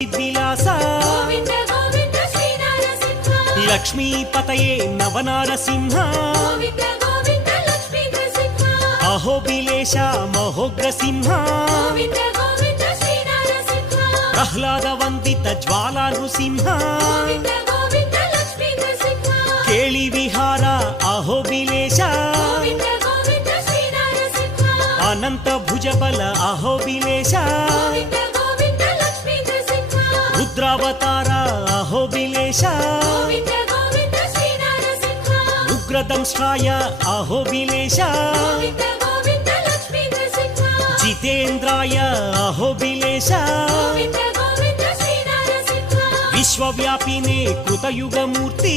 విలాస లక్ష్మీపతయే నవనారసింహ అహోబిలేశ మహోగ్రసింహ ప్రహ్లాదవందిత జ్వాలా నృసింహ కేళి విహార అహోబిలేశ అనంత భుజబల అహోబిలేశ రుద్రావతార అహోబిలేశ ఉగ్రదంష్ట్రాయ అహోబిలేశ జితేంద్రాయ అహోబిలేశ విశ్వవ్యాపినే కృతయుగమూర్తి